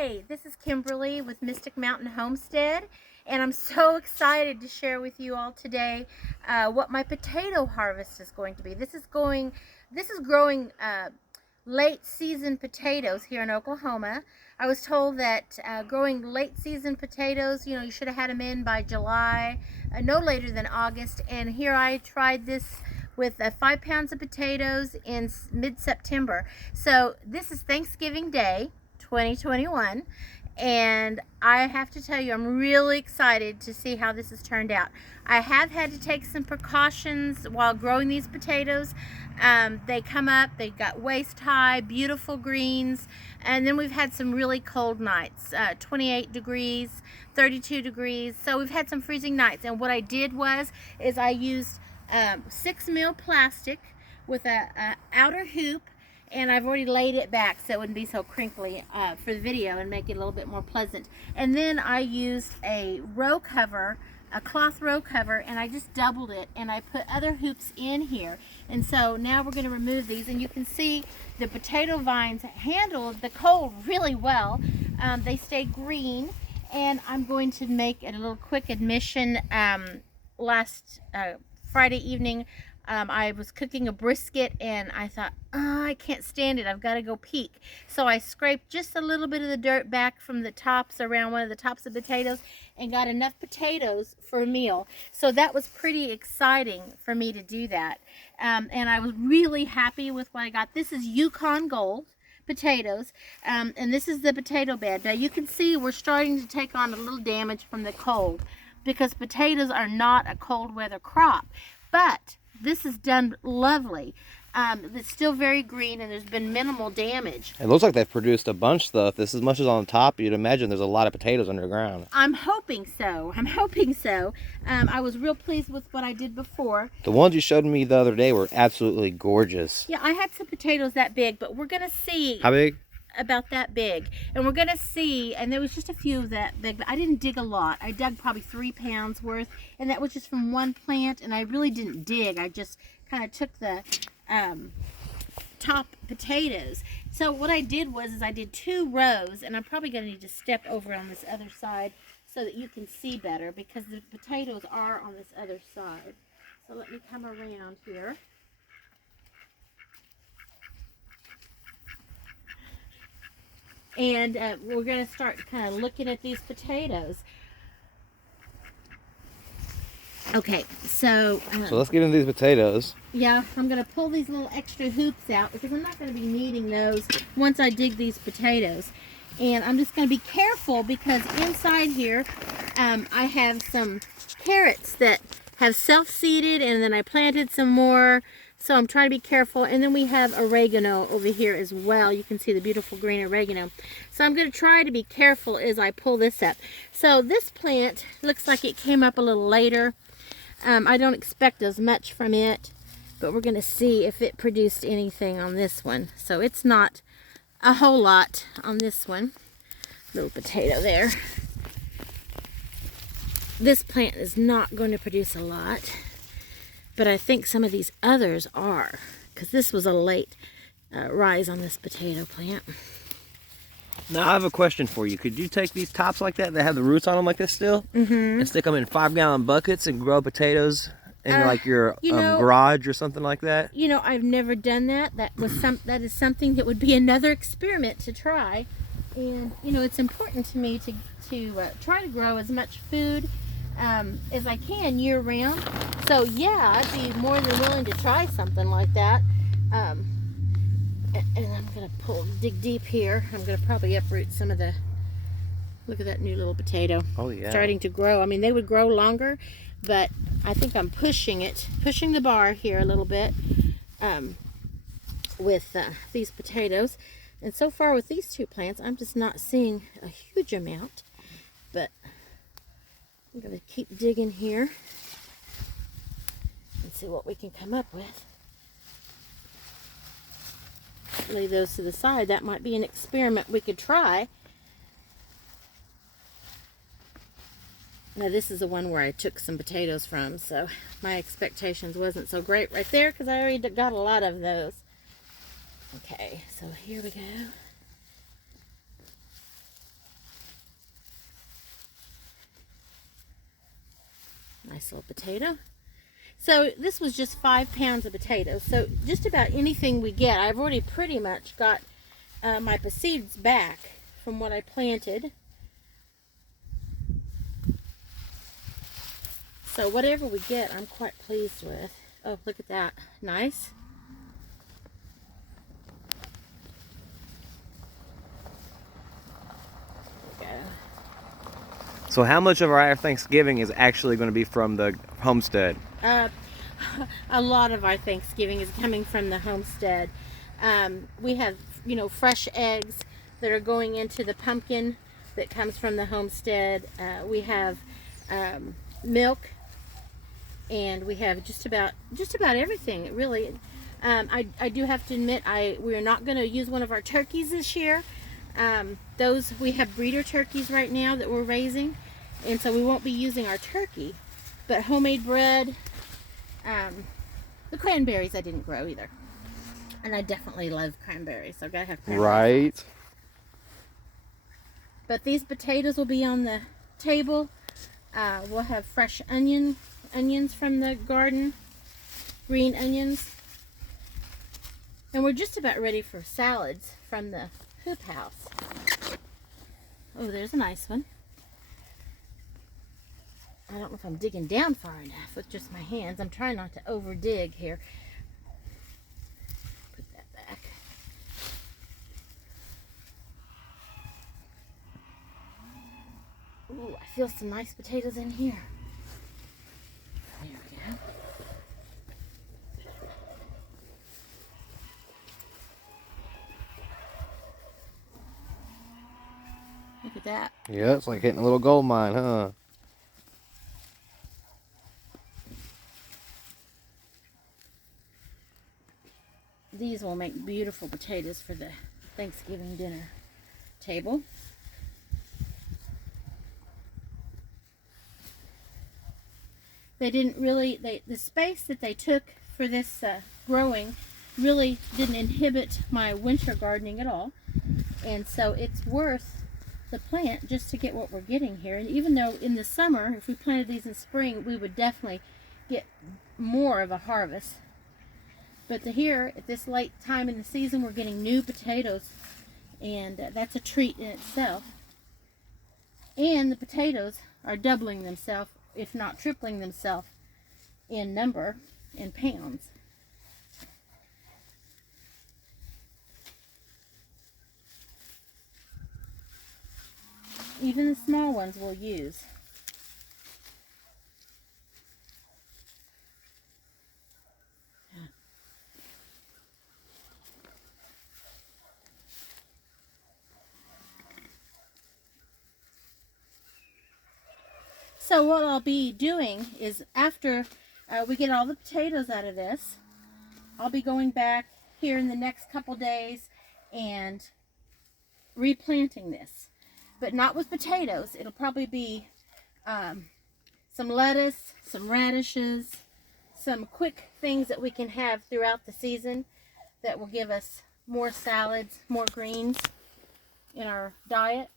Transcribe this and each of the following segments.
Hi, this is Kimberly with Mystic Mountain Homestead, and I'm so excited to share with you all today what my potato harvest is going to be. This is growing late season potatoes here in Oklahoma. I was told that growing late season potatoes, you should have had them in by July, no later than August, and here I tried this with 5 pounds of potatoes in mid-September. So this is Thanksgiving Day 2021, and I have to tell you, I'm really excited to see how this has turned out. I have had to take some precautions while growing these potatoes. They come up, they got waist high, beautiful greens, and then we've had some really cold nights, 28 degrees, 32 degrees, so we've had some freezing nights. And what I did is I used 6 mil plastic with a outer hoop, and I've already laid it back so it wouldn't be so crinkly for the video and make it a little bit more pleasant. And then I used a row cover, a cloth row cover, and I just doubled it, and I put other hoops in here. And so now we're going to remove these, and you can see the potato vines handled the cold really well. They stay green, and I'm going to make it a little quick admission. Last Friday evening, I was cooking a brisket, and I thought, oh, I can't stand it, I've got to go peek. So I scraped just a little bit of the dirt back from the tops, around one of the tops of potatoes, and got enough potatoes for a meal. So that was pretty exciting for me to do that. And I was really happy with what I got. This is Yukon Gold potatoes, and this is the potato bed. Now you can see we're starting to take on a little damage from the cold, because potatoes are not a cold weather crop, but this is done lovely. It's still very green, and there's been minimal damage. It looks like they've produced a bunch of stuff. This as much as on top, you'd imagine there's a lot of potatoes underground. I'm hoping so. I'm hoping so. I was real pleased with what I did before. The ones you showed me the other day were absolutely gorgeous. Yeah, I had some potatoes that big, but we're going to see. How big? About that big, and we're gonna see. And there was just a few that big, but I didn't dig a lot. I dug probably 3 pounds worth, and that was just from one plant, and I really didn't dig. I just kind of took the top potatoes. So what I did is I did 2 rows, and I'm probably gonna need to step over on this other side so that you can see better, because the potatoes are on this other side. So let me come around here. And we're going to start kind of looking at these potatoes. Okay, so let's get into these potatoes. Yeah, I'm going to pull these little extra hoops out, because I'm not going to be needing those once I dig these potatoes. And I'm just going to be careful, because inside here I have some carrots that have self-seeded, and then I planted some more. So I'm trying to be careful. And then we have oregano over here as well. You can see the beautiful green oregano. So I'm going to try to be careful as I pull this up. So this plant looks like it came up a little later. I don't expect as much from it, but we're going to see if it produced anything on this one. So it's not a whole lot on this one. Little potato there. This plant is not going to produce a lot, but I think some of these others are, because this was a late rise on this potato plant. Now I have a question for you. Could you take these tops like that have the roots on them like this still, and stick them in 5-gallon buckets and grow potatoes in like your garage or something like that? You know, I've never done that. That is something that would be another experiment to try. And you know, it's important to me to try to grow as much food as I can year round. So yeah, I'd be more than willing to try something like that. And I'm gonna dig deep here. I'm gonna probably uproot some of the, look at that new little potato. Oh yeah. Starting to grow. I mean, they would grow longer, but I think I'm pushing the bar here a little bit with these potatoes. And so far with these 2 plants, I'm just not seeing a huge amount, but I'm going to keep digging here and see what we can come up with. Lay those to the side. That might be an experiment we could try. Now this is the one where I took some potatoes from, so my expectations wasn't so great right there, because I already got a lot of those. Okay, so here we go. nice little potato. So this was just 5 pounds of potatoes. So just about anything we get, I've already pretty much got my seeds back from what I planted. So whatever we get, I'm quite pleased with. Oh, look at that. Nice. There we go. So how much of our Thanksgiving is actually going to be from the homestead? A lot of our Thanksgiving is coming from the homestead. We have, you know, fresh eggs that are going into the pumpkin that comes from the homestead. We have milk, and we have just about everything, really. I do have to admit, we are not going to use one of our turkeys this year. Those, we have breeder turkeys right now that we're raising, and so we won't be using our turkey. But homemade bread, the cranberries I didn't grow either, and I definitely love cranberries, so I've got to have cranberries. Right. But these potatoes will be on the table. We'll have fresh onions from the garden, green onions, and we're just about ready for salads from the hoop house. Oh, there's a nice one. I don't know if I'm digging down far enough with just my hands. I'm trying not to over dig here. Put that back. Ooh, I feel some nice potatoes in here. There we go. Look at that. Yeah, it's like hitting a little gold mine, huh? These will make beautiful potatoes for the Thanksgiving dinner table. They didn't really, the space that they took for this growing really didn't inhibit my winter gardening at all. And so it's worth the plant just to get what we're getting here. And even though in the summer, if we planted these in spring, we would definitely get more of a harvest. But here, at this late time in the season, we're getting new potatoes, and that's a treat in itself. And the potatoes are doubling themselves, if not tripling themselves, in number, in pounds. Even the small ones we'll use. So what I'll be doing is, after we get all the potatoes out of this, I'll be going back here in the next couple days and replanting this. But not with potatoes. It'll probably be some lettuce, some radishes, some quick things that we can have throughout the season that will give us more salads, more greens in our diet.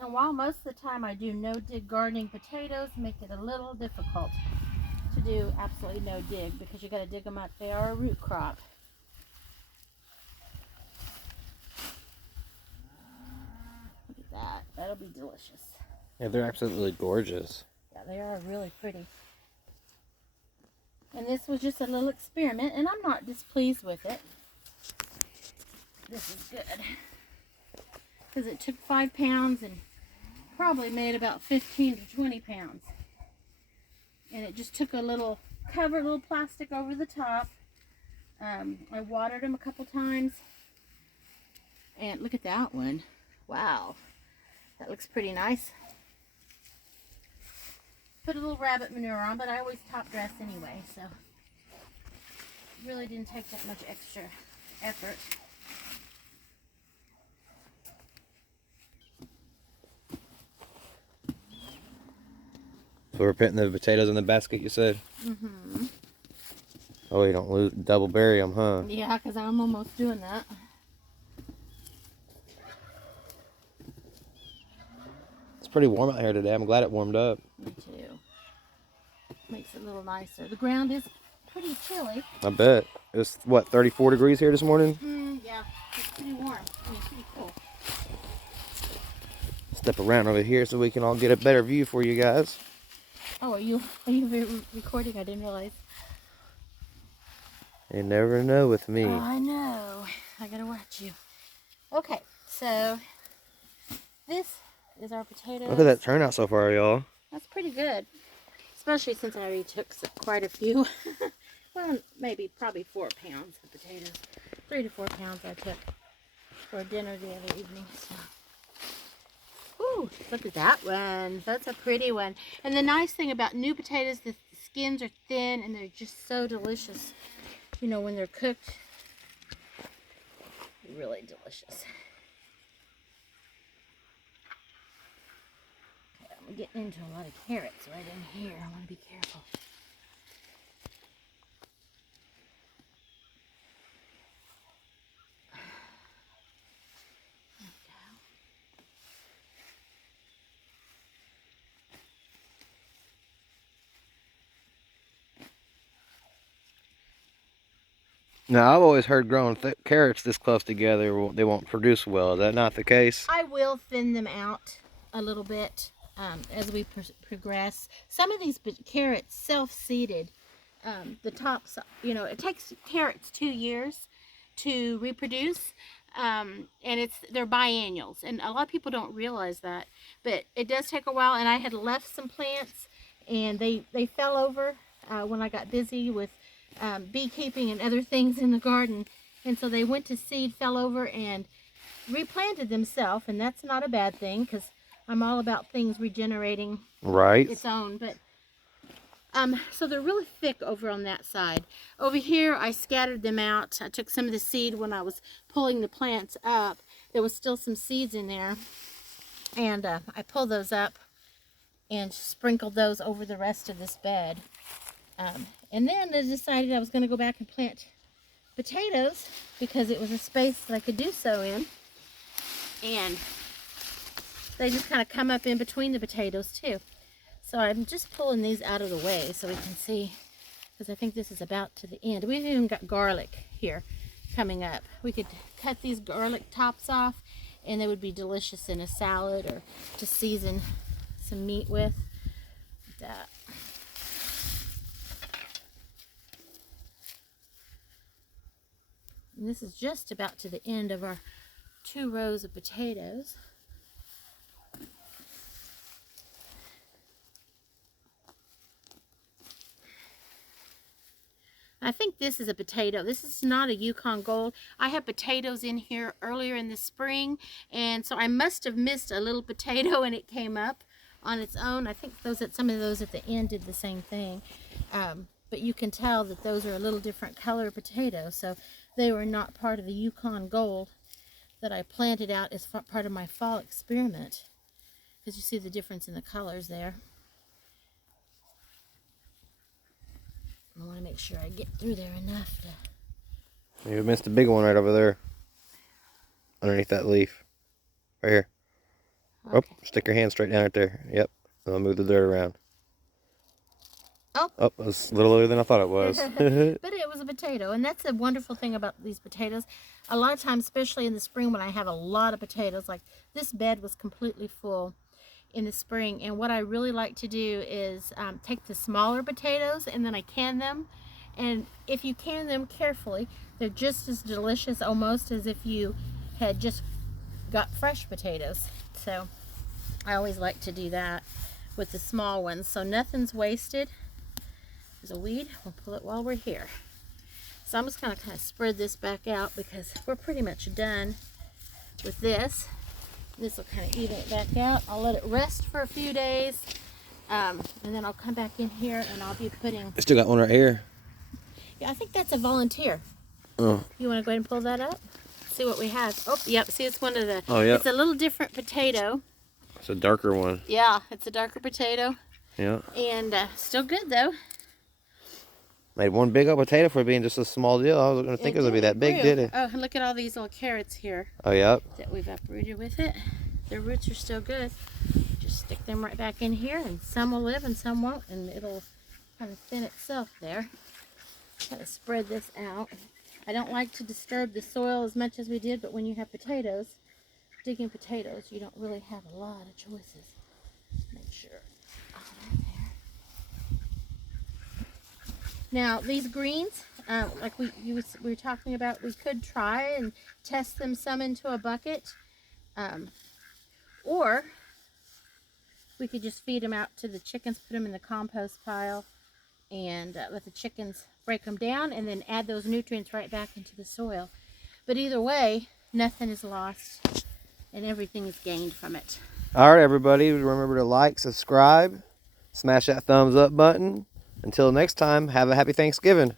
And while most of the time I do no-dig gardening, potatoes make it a little difficult to do absolutely no-dig, because you got to dig them up. They are a root crop. Look at that. That'll be delicious. Yeah, they're absolutely gorgeous. Yeah, they are really pretty. And this was just a little experiment, and I'm not displeased with it. This is good, because it took 5 pounds and probably made about 15 to 20 pounds. And it just took a little cover, a little plastic over the top. I watered them a couple times. And look at that one. Wow. That looks pretty nice. put a little rabbit manure on, but I always top dress anyway, so it really didn't take that much extra effort. So we're putting the potatoes in the basket, you said? Mm-hmm. Oh, you don't lose, double bury them, huh? Yeah, because I'm almost doing that. It's pretty warm out here today. I'm glad it warmed up. Me too. Makes it a little nicer. The ground is pretty chilly. I bet. It's, what, 34 degrees here this morning? Yeah, it's pretty warm. I mean, pretty cool. Step around over here so we can all get a better view for you guys. Oh, are you recording? I didn't realize. You never know with me. Oh, I know. I gotta watch you. Okay, so this is our potatoes. Look at that turnout so far, y'all. That's pretty good. Especially since I already took quite a few. Well, probably 4 pounds of potatoes. 3 to 4 pounds I took for dinner the other evening. So. Ooh, look at that one. That's a pretty one. And the nice thing about new potatoes, the skins are thin and they're just so delicious. You know, when they're cooked, really delicious. Okay, I'm getting into a lot of carrots right in here. I want to be careful. Now, I've always heard growing carrots this close together, they won't produce well. Is that not the case? I will thin them out a little bit as we progress. Some of these carrots self-seeded. The tops, you know, it takes carrots 2 years to reproduce, and they're biennials, and a lot of people don't realize that, but it does take a while. And I had left some plants, and they fell over when I got busy with beekeeping and other things in the garden, and so they went to seed, fell over, and replanted themselves, and that's not a bad thing because I'm all about things regenerating its own. But so they're really thick over on that side. Over here I scattered them out. I took some of the seed when I was pulling the plants up. There was still some seeds in there, and I pulled those up and sprinkled those over the rest of this bed. And then I decided I was going to go back and plant potatoes because it was a space that I could do so in. And they just kind of come up in between the potatoes too. So I'm just pulling these out of the way so we can see, because I think this is about to the end. We've even got garlic here coming up. We could cut these garlic tops off and they would be delicious in a salad or to season some meat with. Like that. And this is just about to the end of our 2 rows of potatoes. I think this is a potato. This is not a Yukon Gold. I have potatoes in here earlier in the spring, and so I must have missed a little potato and it came up on its own. I think some of those at the end did the same thing. But you can tell that those are a little different color potatoes, so they were not part of the Yukon Gold that I planted out as part of my fall experiment, because you see the difference in the colors there. I want to make sure I get through there enough to... You missed a big one right over there. Underneath that leaf. Right here. Okay. Oh, stick your hand straight down right there. Yep. And I'll move the dirt around. Oh, that's a little earlier than I thought it was. But it was a potato, and that's the wonderful thing about these potatoes. A lot of times, especially in the spring when I have a lot of potatoes, like this bed was completely full in the spring, and what I really like to do is take the smaller potatoes and then I can them, and if you can them carefully, they're just as delicious almost as if you had just got fresh potatoes. So I always like to do that with the small ones, so nothing's wasted. There's a weed, we'll pull it while we're here. So I'm just going to kind of spread this back out because we're pretty much done with this. This will kind of even it back out. I'll let it rest for a few days And then I'll come back in here and I'll be putting... I still got one right here. Yeah, I think that's a volunteer. Oh. You want to go ahead and pull that up? See what we have. Oh, yep. See, it's one of the... Oh, yeah. It's a little different potato. It's a darker one. Yeah, it's a darker potato. Yeah. And still good, though. Made one big old potato for being just a small deal. I wasn't going to think it was going to be that big, did it? Oh, and look at all these little carrots here. Oh, yep. That we've uprooted with it. Their roots are still good. Just stick them right back in here, and some will live and some won't, and it'll kind of thin itself there. Kind of spread this out. I don't like to disturb the soil as much as we did, but when you have potatoes, digging potatoes, you don't really have a lot of choices. Make sure. All right there. Now these greens, like we were talking about, we could try and test them some into a bucket, or we could just feed them out to the chickens, put them in the compost pile, and let the chickens break them down and then add those nutrients right back into the soil. But either way, nothing is lost and everything is gained from it. All right, everybody, remember to like, subscribe, smash that thumbs up button. Until next time, have a happy Thanksgiving.